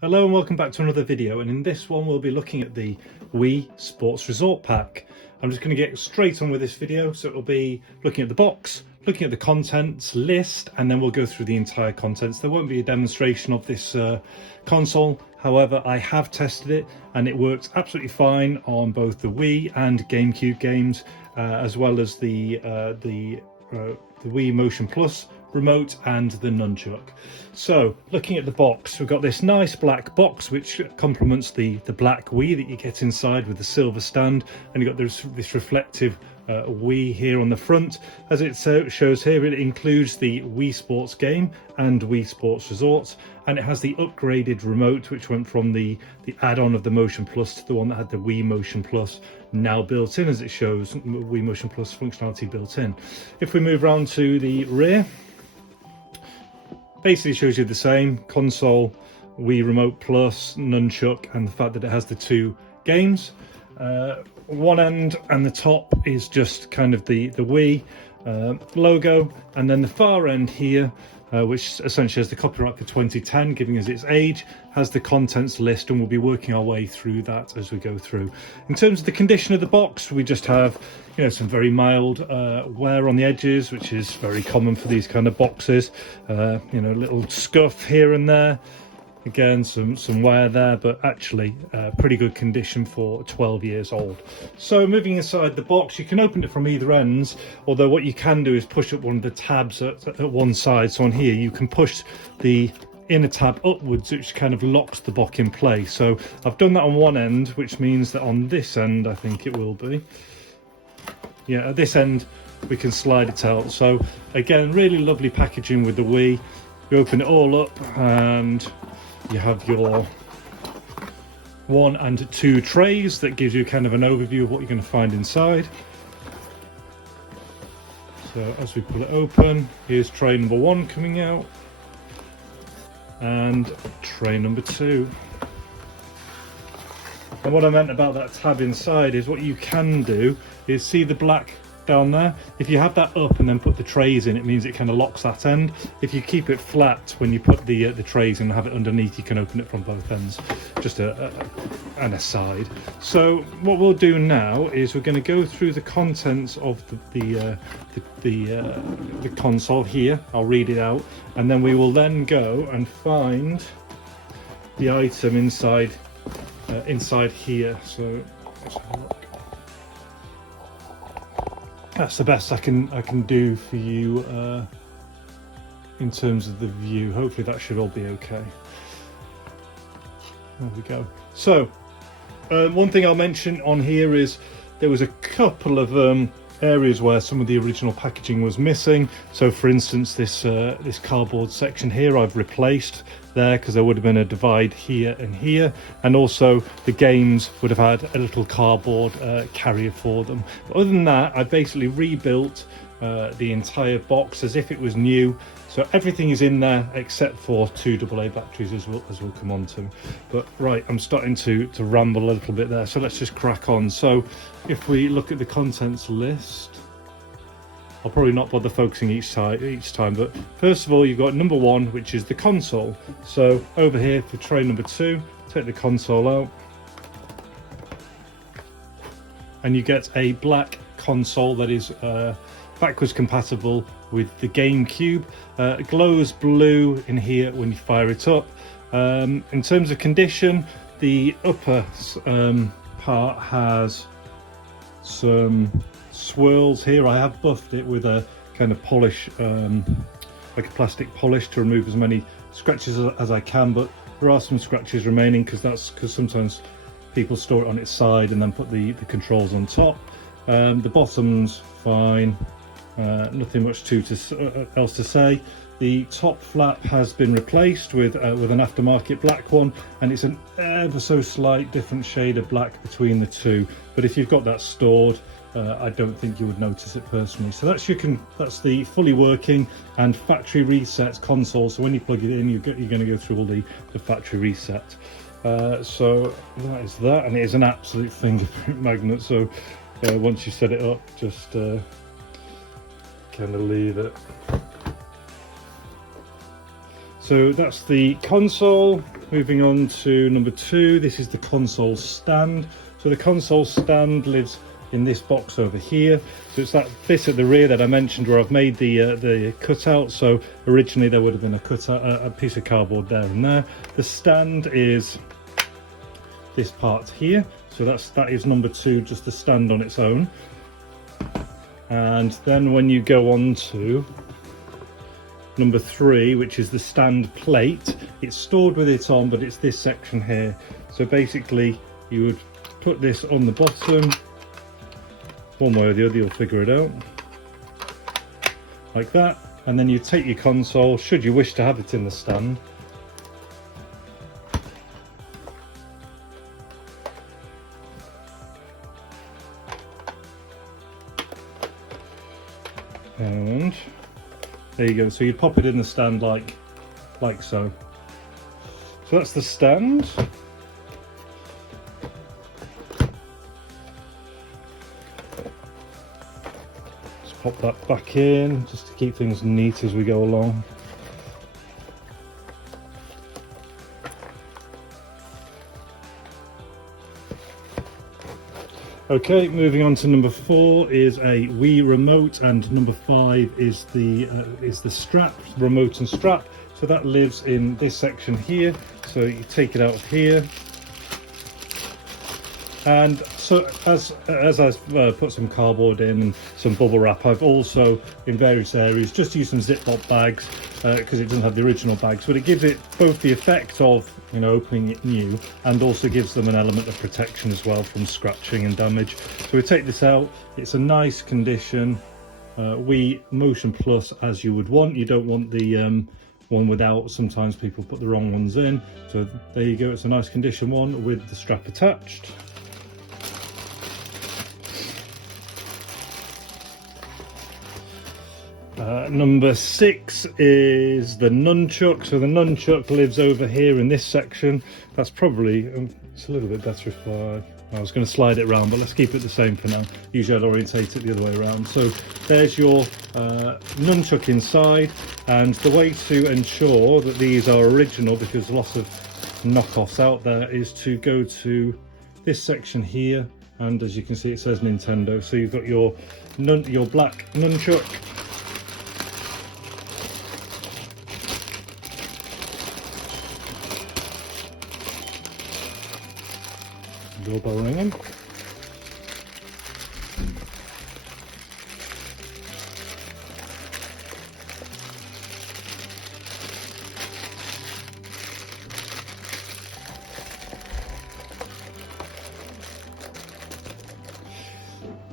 Hello and welcome back to another video, and in this one we'll be looking at the Wii Sports Resort Pack. I'm just going to get straight on with this video, so it'll be looking at the box, looking at the contents list, and then we'll go through the entire contents. There won't be a demonstration of this console, however I have tested it and it works absolutely fine on both the Wii and GameCube games, as well as the Wii Motion Plus remote and the nunchuck. So looking at the box, we've got this nice black box which complements the black Wii that you get inside with the silver stand, and you've got this reflective Wii here on the front. As it shows here, it includes the Wii Sports game and Wii Sports Resort, and it has the upgraded remote which went from the add-on of the Motion Plus to the one that had the Wii Motion Plus now built in, as it shows Wii Motion Plus functionality built in. If we move around to the rear, basically shows you the same console, Wii Remote Plus, nunchuck, and the fact that it has the two games. One end and the top is just kind of the Wii logo, and then the far end here, which essentially has the copyright for 2010, giving us its age, has the contents list, and we'll be working our way through that as we go through. In terms of the condition of the box, we just have, you know, some very mild wear on the edges, which is very common for these kind of boxes. You know, little scuff here and there. Again, some wear there, but actually pretty good condition for 12 years old. So moving inside the box, you can open it from either ends, although what you can do is push up one of the tabs at one side. So on here you can push the inner tab upwards, which kind of locks the box in place. So I've done that on one end, which means that on this end, I think it will be, yeah, at this end we can slide it out. So again, really lovely packaging with the Wii. You open it all up and you have your 1 and 2 trays that gives you kind of an overview of what you're going to find inside. So as we pull it open, here's tray number 1 coming out and tray number 2. And what I meant about that tab inside is what you can do is see the black down there. If you have that up and then put the trays in, it means it kind of locks that end. If you keep it flat when you put the trays in and have it underneath, you can open it from both ends. Just an aside. So what we'll do now is we're going to go through the contents of the console here. I'll read it out, and then we will then go and find the item inside here. So let's have a look. That's the best I can do for you in terms of the view. Hopefully that should all be okay. There we go. So one thing I'll mention on here is there was a couple of areas where some of the original packaging was missing. So for instance, this cardboard section here I've replaced there, because there would have been a divide here and here, and also the games would have had a little cardboard carrier for them. But other than that, I basically rebuilt the entire box as if it was new. So everything is in there except for 2 AA batteries, as we'll come on to. But right, I'm starting to ramble a little bit there, so let's just crack on. So if we look at the contents list, I'll probably not bother focusing each time, but first of all, you've got number 1, which is the console. So over here for tray number 2, take the console out, and you get a black console that is backwards compatible with the GameCube. It glows blue in here when you fire it up. In terms of condition, the upper part has some swirls here. I have buffed it with a kind of polish, like a plastic polish, to remove as many scratches as I can, but there are some scratches remaining because sometimes people store it on its side and then put the controls on top. The bottom's fine, nothing much else to say. The top flap has been replaced with an aftermarket black one, and it's an ever so slight different shade of black between the two, but if you've got that stored, I don't think you would notice it personally. So that's the fully working and factory reset console. So when you plug it in, you're going to go through all the factory reset. So that is that, and it is an absolute fingerprint magnet. So once you set it up, just kind of leave it. So that's the console. Moving on to number 2, this is the console stand. So the console stand lives in this box over here. So it's that bit at the rear that I mentioned where I've made the cutout. So originally there would have been a cutout, a piece of cardboard there and there. The stand is this part here. So that is number 2, just the stand on its own. And then when you go on to number 3, which is the stand plate, it's stored with it on, but it's this section here. So basically you would put this on the bottom, one way or the other, you'll figure it out, like that, and then you take your console, should you wish to have it in the stand, and there you go. So you pop it in the stand like so. So that's the stand. Just pop that back in just to keep things neat as we go along. Okay, moving on to number 4 is a Wii remote, and number 5 is the strap, remote and strap. So that lives in this section here. So you take it out of here, and so as I've put some cardboard in and some bubble wrap, I've also in various areas just used some Ziploc bags because it doesn't have the original bags, but it gives it both the effect of, you know, opening it new, and also gives them an element of protection as well from scratching and damage. So we take this out, it's a nice condition, Wii Motion Plus as you would want. You don't want the one without, sometimes people put the wrong ones in. So there you go, it's a nice condition one with the strap attached. Number 6 is the nunchuck. So the nunchuck lives over here in this section. That's probably, it's a little bit better if I was going to slide it around, but let's keep it the same for now. Usually I'd orientate it the other way around. So there's your nunchuck inside, and the way to ensure that these are original, because lots of knockoffs out there, is to go to this section here, and as you can see it says Nintendo. So you've got your black nunchuck, doorbell ringing.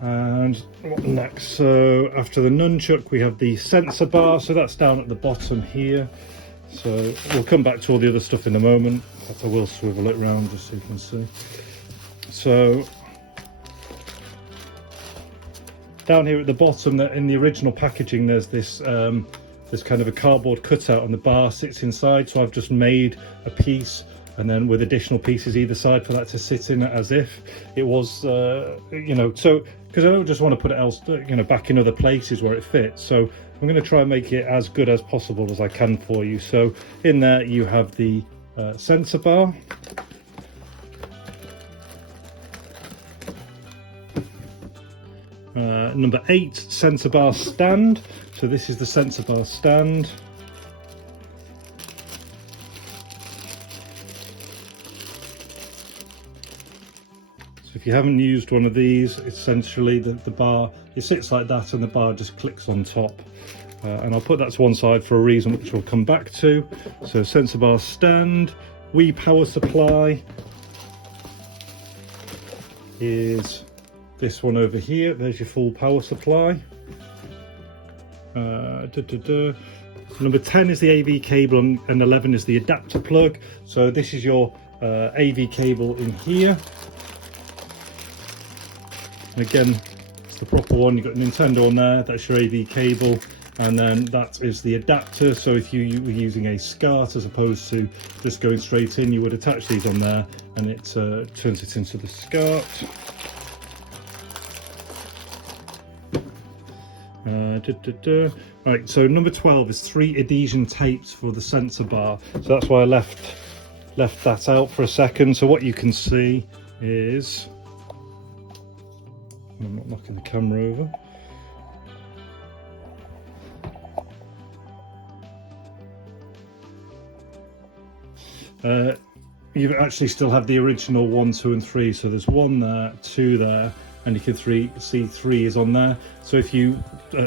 And what next? So after the nunchuck we have the sensor bar, so that's down at the bottom here. So we'll come back to all the other stuff in a moment, but I will swivel it around just so you can see. So down here at the bottom, in the original packaging, there's this there's kind of a cardboard cutout, and the bar sits inside. So I've just made a piece, and then with additional pieces either side for that to sit in as if it was, you know, so because I don't just want to put it else, you know, back in other places where it fits. So I'm going to try and make it as good as possible as I can for you. So in there you have the sensor bar. Number 8, sensor bar stand. So this is the sensor bar stand. So if you haven't used one of these, essentially the bar, it sits like that and the bar just clicks on top. And I'll put that to one side for a reason which we'll come back to. So sensor bar stand. Wii power supply is this one over here. There's your full power supply. Number 10 is the AV cable, and 11 is the adapter plug. So this is your AV cable in here. And again, it's the proper one. You've got Nintendo on there, that's your AV cable, and then that is the adapter. So if you were using a SCART as opposed to just going straight in, you would attach these on there, and it turns it into the SCART. Right, so number 12 is 3 adhesion tapes for the sensor bar. So that's why I left left that out for a second. So what you can see is, I'm not knocking the camera over. You actually still have the original 1, 2 and 3, so there's 1 there, 2 there, and you can see 3 is on there. So if you,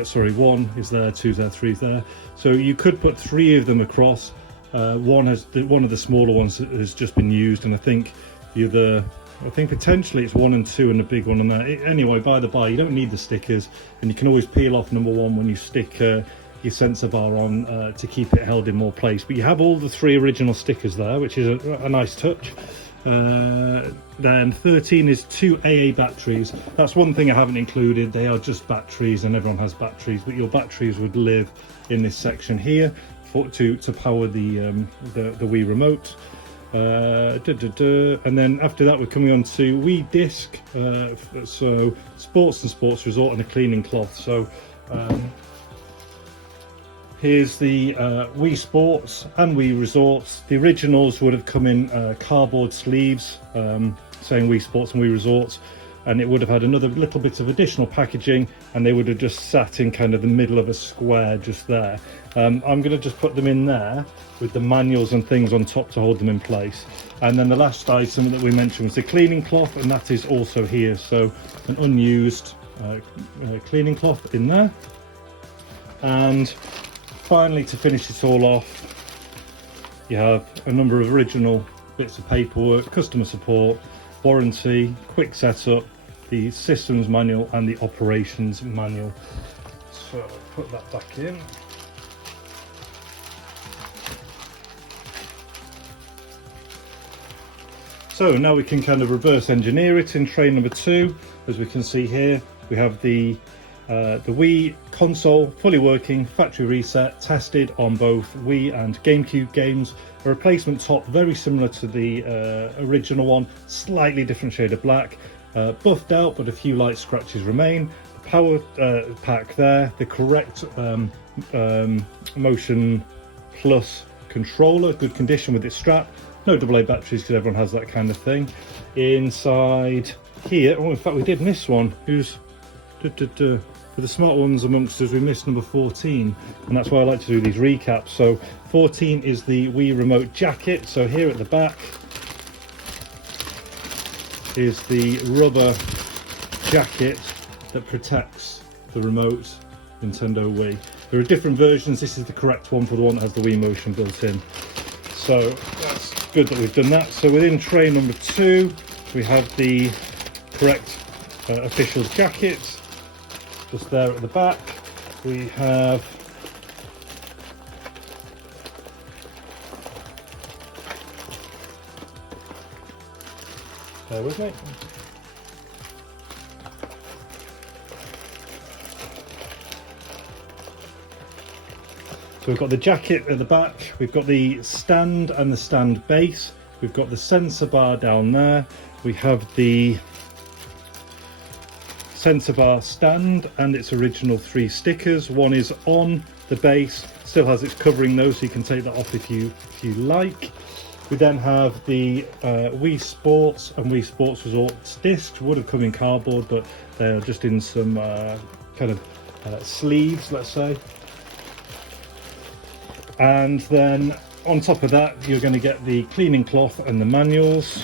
sorry, 1 is there, 2's there, 3's there. So you could put 3 of them across. One of the smaller ones has just been used, and I think potentially it's 1 and 2 and a big one on there. Anyway, by the by, you don't need the stickers, and you can always peel off number 1 when you stick your sensor bar on to keep it held in more place. But you have all the 3 original stickers there, which is a nice touch. Then 13 is 2 AA batteries. That's one thing I haven't included. They are just batteries, and everyone has batteries, but your batteries would live in this section here to power the Wii remote. And then after that we're coming on to Wii Disc, so Sports and Sports Resort, and a cleaning cloth. So here's the Wii Sports and Wii Resorts. The originals would have come in cardboard sleeves saying Wii Sports and Wii Resorts, and it would have had another little bit of additional packaging, and they would have just sat in kind of the middle of a square just there. I'm going to just put them in there with the manuals and things on top to hold them in place. And then the last item that we mentioned was the cleaning cloth, and that is also here. So an unused cleaning cloth in there. And finally, to finish it all off, you have a number of original bits of paperwork, customer support, warranty, quick setup, the systems manual and the operations manual. So put that back in. So now we can kind of reverse engineer it in tray number 2. As we can see here, we have the Wii console fully working, factory reset, tested on both Wii and GameCube games. A replacement top very similar to the original one, slightly different shade of black, buffed out but a few light scratches remain. The power pack there, the correct Motion Plus controller, good condition with its strap. No AA batteries because everyone has that kind of thing. Inside here, oh in fact we did miss one. For the smart ones amongst us, we missed number 14, and that's why I like to do these recaps. So 14 is the Wii Remote jacket. So here at the back is the rubber jacket that protects the remote Nintendo Wii. There are different versions. This is the correct one for the one that has the Wii Motion built in. So that's good that we've done that. So within tray number 2, we have the correct official jacket. Just there at the back, we have bear with me. So we've got the jacket at the back, we've got the stand and the stand base, we've got the sensor bar down there, we have the sensor bar stand and its original 3 stickers. One is on the base, still has its covering though, so you can take that off if you like. We then have the Wii Sports and Wii Sports Resorts discs. Would have come in cardboard, but they're just in some kind of sleeves, let's say. And then on top of that, you're going to get the cleaning cloth and the manuals,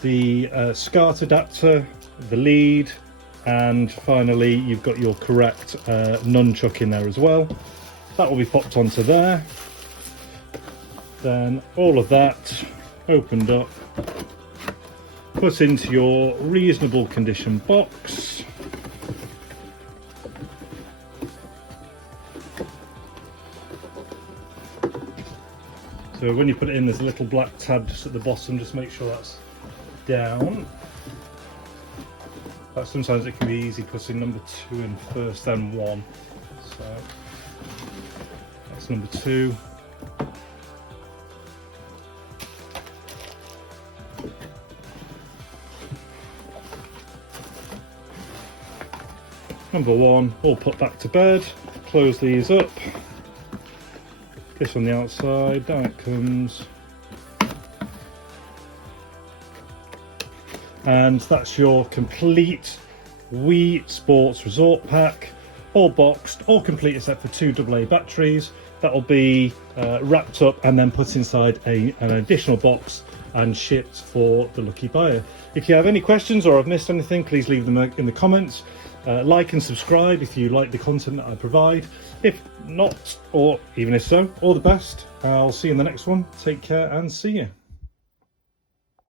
the SCART adapter, the lead, and finally you've got your correct nunchuck in there as well. That will be popped onto there. Then all of that opened up, put into your reasonable condition box. So when you put it in, there's a little black tab just at the bottom, just make sure that's down. But sometimes it can be easy putting number 2 in first, then 1. So that's number 2. Number 1, all put back to bed. Close these up. this on the outside, down it comes. And that's your complete Wii Sports Resort pack, all boxed, all complete except for 2 AA batteries. That will be wrapped up and then put inside an additional box and shipped for the lucky buyer. If you have any questions or I've missed anything, please leave them in the comments. Like and subscribe if you like the content that I provide. If not, or even if so, all the best. I'll see you in the next one. Take care and see you.